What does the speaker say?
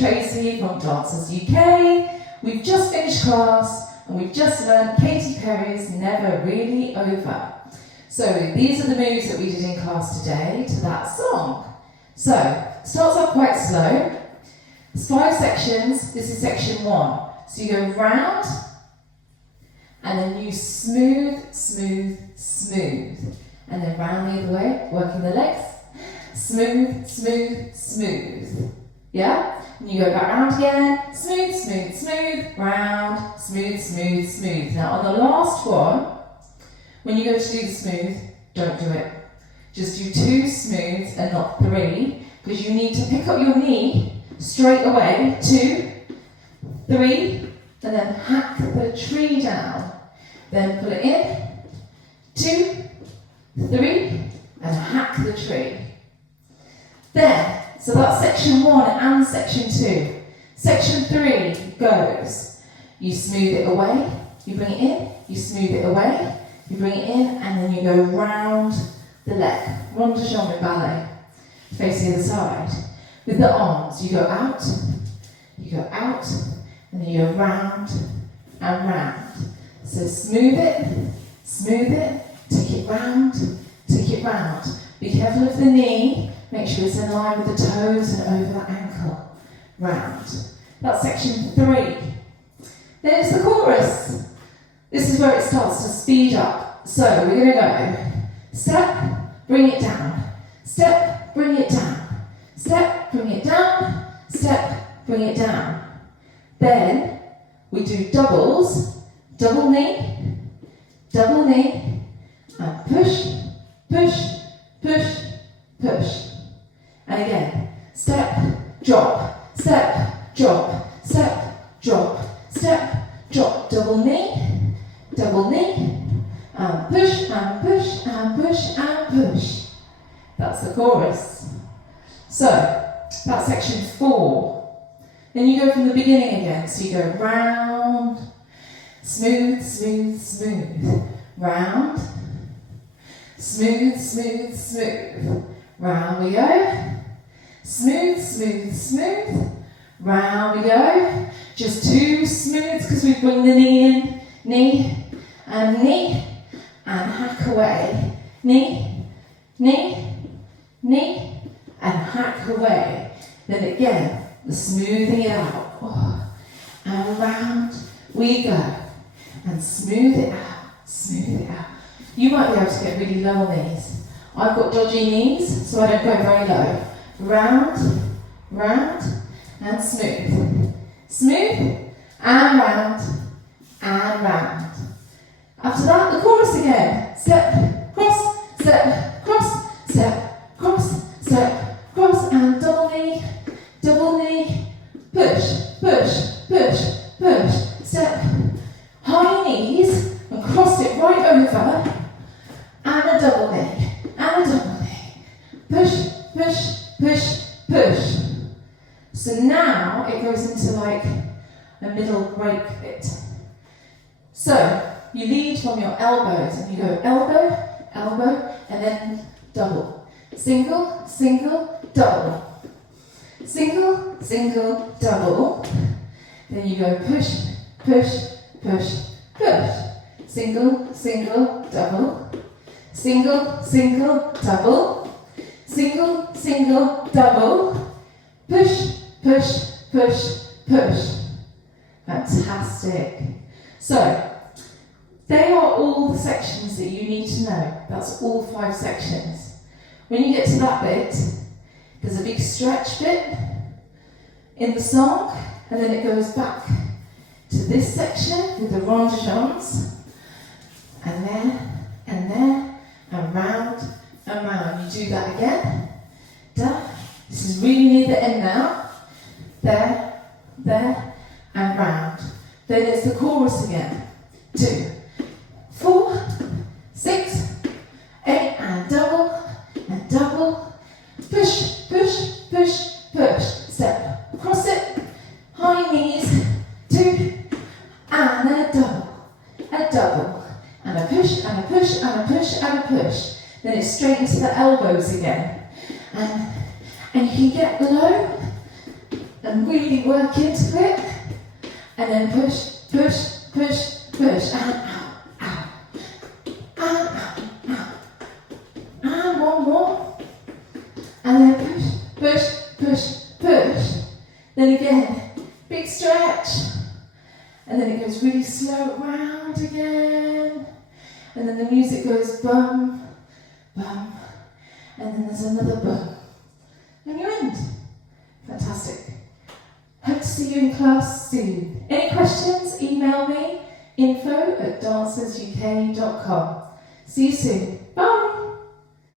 Tracy from Dancers UK. We've just finished class and we've just learned Katy Perry's Never Really Over. So these are the moves that we did in class today to that song. So, starts off quite slow. It's 5 sections. This is section 1. So you go round and then you smooth, smooth, smooth. And then round the other way, working the legs. Smooth, smooth, smooth. Yeah? And you go back round again. Smooth, smooth, smooth. Round. Smooth, smooth, smooth. Now on the last one, when you go to do the smooth, don't do it. Just do 2 smooths and not 3, because you need to pick up your knee straight away. 2, 3, and then hack the tree down. Then pull it in. 2, 3, and hack the tree. Then, so that's section 1 and section 2. Section 3 goes, you smooth it away, you bring it in, you smooth it away, you bring it in, and then you go round the leg. Rond de jambe in ballet. Face the other side. With the arms, you go out, and then you go round and round. So smooth it, take it round, take it round. Be careful of the knee, make sure it's in line with the toes and over the ankle. Round. That's section 3. Then it's the chorus. This is where it starts to speed up. So we're going to go step, bring it down, step, bring it down, step, bring it down, step, bring it down. Then we do doubles, double knee, and push, push, push, push. And again, step, drop, step, drop, step, drop, step, drop, double knee, and push, and push, and push, and push. That's the chorus. So, that's section 4. Then you go from the beginning again. So you go round, smooth, smooth, smooth. Round, smooth, smooth, smooth. Round we go. Smooth, smooth, smooth. Round we go. Just 2 smooths because we bring the knee in. Knee, and hack away. Knee, and hack away. Then again, the smoothing it out. Oh. And round we go. And smooth it out, smooth it out. You might be able to get really low on these. I've got dodgy knees, so I don't go very low. Round, round, and smooth. Smooth, and round, and round. After that, the chorus again. Step, cross, step, cross, step, cross, step, cross, and double knee, push, push, push, push, step, high knees, and cross it right over, and a double knee, push, push, push, push. So now it goes into like a middle break bit. So you lead from your elbows and you go elbow, elbow, and then double. Single, single, double. Single, single, double. Then you go push, push, push, push. Single, single, double. Single, single, double. Single, single, double. Push, push, push, push. Fantastic. So, they are all the sections that you need to know. That's all 5 sections. When you get to that bit, there's a big stretch bit in the song, and then it goes back to this section with the rond de jambes, and then, and round, and round. You do that again. Down. This is really near the end now. There, and round. Then it's the chorus again. 2, 4, 6, 8, and double, push, push, push, push, step, cross it, high knees, 2, and a double, and a push, and a push, and a push, and a push. Then it's straight into the elbows again, and you can get low, and really work into it. And then push, push, push, push. And out, out. And out, out. And one more. And then push, push, push, push. Then again, big stretch. And then it goes really slow round again. And then the music goes bum, bum. And then there's another bum. And you end. Fantastic. Hope to see you in class soon. Any questions? Email me, info@dancersuk.com. See you soon.